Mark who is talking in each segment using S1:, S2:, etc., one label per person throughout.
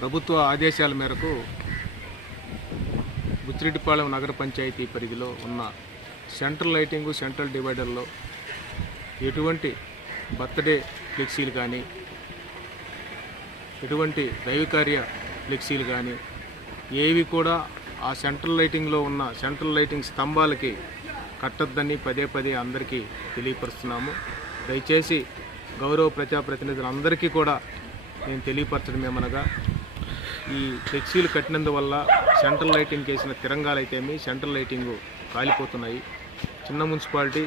S1: ప్రభుత్వ ఆదేశాల మేరకు బుచ్చిరెడ్డిపాళెం నగర పంచాయతీ పరిధిలో ఉన్న సెంట్రల్ లైటింగు సెంట్రల్ డివైడర్లో ఎటువంటి బర్త్డే ఫ్లెక్సీలు కానీ ఎటువంటి దైవకార్య ఫ్లెక్సీలు కానీ ఏవి కూడా ఆ సెంట్రల్ లైటింగ్లో ఉన్న సెంట్రల్ లైటింగ్ స్తంభాలకి కట్టొద్దని పదే పదే అందరికీ తెలియపరుస్తున్నాము. దయచేసి గౌరవ ప్రజాప్రతినిధులందరికీ కూడా నేను తెలియపరచడం ఏమనగా ఈ ఫ్లెక్సీలు కట్టినందువల్ల సెంట్రల్ లైటింగ్ వేసిన తిరంగాలు అయితేమి సెంట్రల్ లైటింగ్ కాలిపోతున్నాయి. చిన్న మున్సిపాలిటీ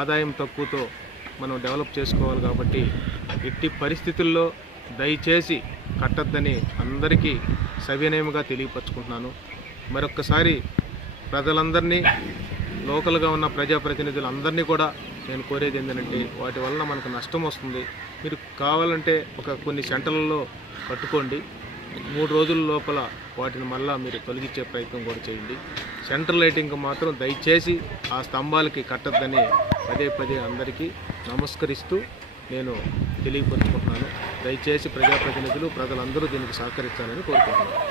S1: ఆదాయం తక్కువతో మనం డెవలప్ చేసుకోవాలి కాబట్టి ఎట్టి పరిస్థితుల్లో దయచేసి కట్టద్దని అందరికీ సవినయముగా తెలియపరచుకుంటున్నాను. మరొక్కసారి ప్రజలందరినీ లోకల్గా ఉన్న ప్రజాప్రతినిధులందరినీ కూడా నేను కోరేది ఏంటంటే వాటి వలన మనకు నష్టం వస్తుంది. మీరు కావాలంటే ఒక కొన్ని సెంటర్లలో కట్టుకోండి. మూడు రోజుల లోపల వాటిని మళ్ళా మీరు తొలగించే ప్రయత్నం కూడా చేయండి. సెంట్రల్ లైటింగ్ మాత్రం దయచేసి ఆ స్తంభాలకి కట్టద్దని పదే పదే అందరికీ నమస్కరిస్తూ నేను తెలియపరుచుకుంటున్నాను. దయచేసి ప్రజాప్రతినిధులు ప్రజలందరూ దీనికి సహకరించాలని కోరుకుంటున్నాను.